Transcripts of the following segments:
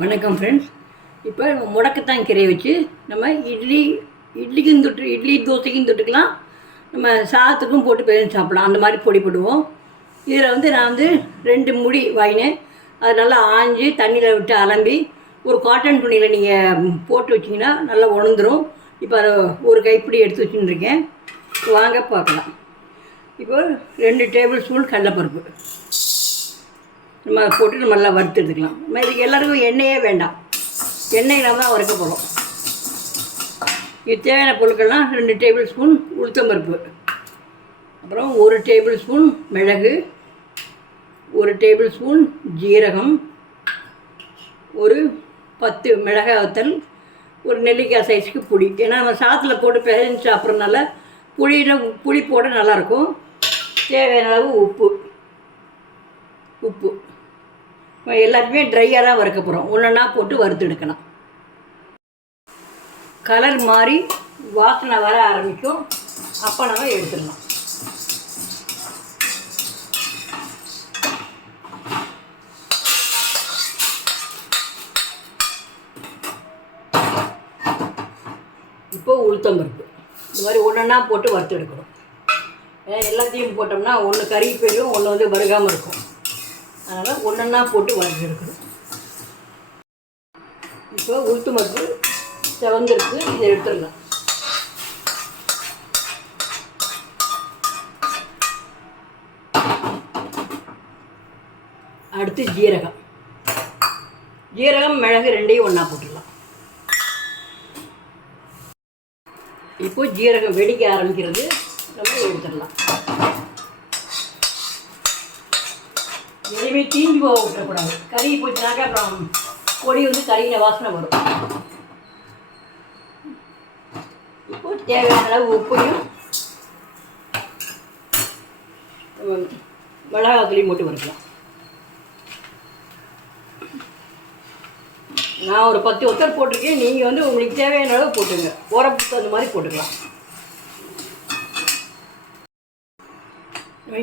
வணக்கம் ஃப்ரெண்ட்ஸ் இப்போ முடக்கத்தான் கீரையை வச்சு நம்ம இட்லி இட்லிக்கும் தொட்டு இட்லி தோசைக்கும் தொட்டுக்கலாம். நம்ம சாதத்துக்கும் போட்டு பெருந்து சாப்பிடலாம். அந்த மாதிரி பொடி போடுவோம். இதில் வந்து நான் வந்து ரெண்டு முடி வாங்கினேன். அது நல்லா ஆஞ்சு தண்ணியில் விட்டு அலம்பி ஒரு காட்டன் துணியில் நீங்கள் போட்டு வச்சிங்கன்னா நல்லா உணர்ந்துடும் இப்போ அதை ஒரு கைப்பிடி எடுத்து வச்சுன்னு இருக்கேன். வாங்க பார்க்கலாம். இப்போ ரெண்டு டேபிள் ஸ்பூன் கடலைப்பருப்பு. நம்ம போட்டு நம்ம நல்லா வறுத்து எடுத்துக்கலாம். நம்ம இதுக்கு எல்லாருக்கும் எண்ணெயே வேண்டாம். எண்ணெய் இல்லாமல் தான் வறுக்க போகிறோம் இது தேவையான பொருட்கள்லாம் ரெண்டு டேபிள் ஸ்பூன் உளுத்தம்பருப்பு. அப்புறம் ஒரு டேபிள் ஸ்பூன் மிளகு. ஒரு டேபிள் ஸ்பூன் ஜீரகம். ஒரு பத்து மிளகாய் வத்தல். ஒரு நெல்லிக்காய் சைஸ்க்கு புளி. ஏன்னா நம்ம சாத்தில் போட்டு பிசைஞ்சு சாப்பிட்றதுனால புளியில் புளி போட நல்லாயிருக்கும் தேவையான அளவு உப்பு. உப்பு. இப்போ ட்ரையராக ட்ரையாக தான் வறுக்க போகிறோம் ஒன்றா போட்டு வறுத்து எடுக்கலாம். கலர் மாறி வாசனை வர ஆரம்பிக்கும். அப்போ நம்ம எடுத்துடலாம். இப்போ உளுத்தம்பருப்பு இந்த மாதிரி ஒன்றா போட்டு வறுத்து எடுக்கணும். ஏன்னா எல்லாத்தையும் போட்டோம்னா ஒன்று கறி போயிடும் ஒன்று வந்து வருகாமல் இருக்கும். அதனால் ஒன்றா போட்டு வறுத்து எடுக்கணும் இப்போ உளுத்து மருந்து செவந்திருக்கு இதை எடுத்துடலாம். அடுத்து ஜீரகம். ஜீரகம் மிளகு ரெண்டையும் ஒன்றா போட்டுடலாம். இப்போ ஜீரகம் வெடிக்க ஆரம்பிக்கிறது நம்ம எடுத்துடலாம். எதுவுமே தீஞ்சு போக விட்டுறக்கூடாது. கறி போச்சுனாக்கா அப்புறம் பொடி வந்து கறியில் வாசனை வரும். இப்போ தேவையான அளவு உப்பையும் மிளகாத்துலையும் போட்டு வறுக்கலாம். நான் ஒரு பத்து ஒத்தர் போட்டிருக்கேன். நீங்கள் வந்து உங்களுக்கு தேவையான அளவு போட்டுங்க. உரப்புக்கு அந்த மாதிரி போட்டுக்கலாம்.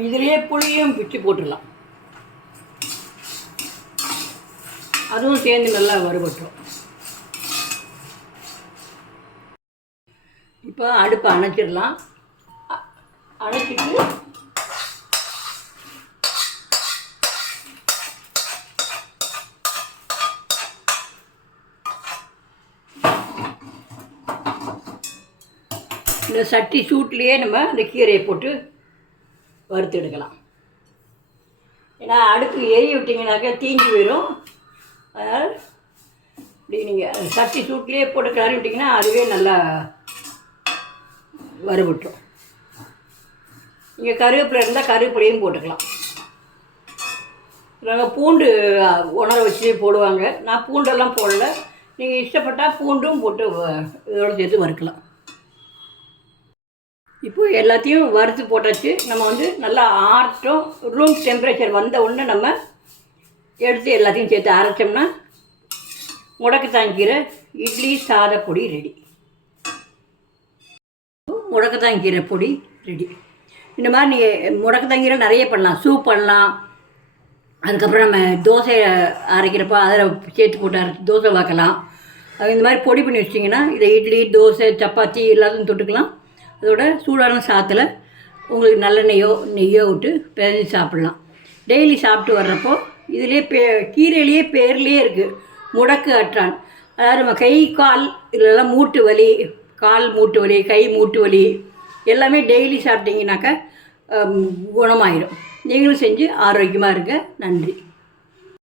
இதுலேயே புளியும் பிச்சு போட்டுடலாம். அதுவும் சேர்ந்து நல்லா வறுபட்டுரும் இப்போ அடுப்பை அணைச்சிடலாம். அணைச்சிட்டு இந்த சட்டி சூட்லேயே நம்ம இந்த கீரையை போட்டு வறுத்து எடுக்கலாம். ஏன்னா அடுப்பு எரிய விட்டிங்கனாக்கா தீஞ்சு போயிடும் அதனால் இப்படி நீங்கள் சட்டி சூட்லேயே போட்டு கிளறி விட்டிங்கன்னா அதுவே நல்லா வறுபட்டும் நீங்கள் கருவேப்பிலை இருந்தால் கருவேப்பிலையும் போட்டுக்கலாம். நாங்கள் பூண்டு உணர வச்சு போடுவாங்க. நான் பூண்டெல்லாம் போடல. நீங்கள் இஷ்டப்பட்டால் பூண்டும் போட்டு வ- இதோட சேர்த்து வறுக்கலாம். இப்போ எல்லாத்தையும் வறுத்து போட்டாச்சு. நம்ம வந்து நல்லா ஆர்ட்டும் ரூம் டெம்பரேச்சர் வந்த உடனே நம்ம எடுத்து எல்லாத்தையும் சேர்த்து அரைச்சோம்னா முடக்கத்தாங்கீரை இட்லி சாத பொடி ரெடி முடக்கத்தாங்கீரை பொடி ரெடி இந்த மாதிரி நீங்கள் முடக்கத்தாங்கீரை நிறைய பண்ணலாம். சூப் பண்ணலாம். அதுக்கப்புறம் நம்ம தோசை அரைக்கிறப்போ அதில் சேர்த்து போட்டு அரைச்சி தோசை வாக்கலாம் அது இந்த மாதிரி பொடி பண்ணி வச்சிங்கன்னா இதை இட்லி தோசை சப்பாத்தி எல்லாத்தையும் தொட்டுக்கலாம். அதோட சூடான சாத்தில் உங்களுக்கு நல்லெண்ணெயோ நெய்யோ விட்டு பிசைஞ்சு சாப்பிட்லாம். டெய்லி சாப்பிட்டு வர்றப்போ இதுலேயே பே கீரையிலேயே பேர்லேயே இருக்குது முடக்கு அற்றான். அதாவது நம்ம கை கால் இதெல்லாம் மூட்டு வலி கால் மூட்டு வலி கை மூட்டு வலி எல்லாமே டெய்லி சாப்பிட்டீங்கன்னாக்கா குணமாயிடும் நீங்களும் செஞ்சு ஆரோக்கியமாக இருங்க. நன்றி.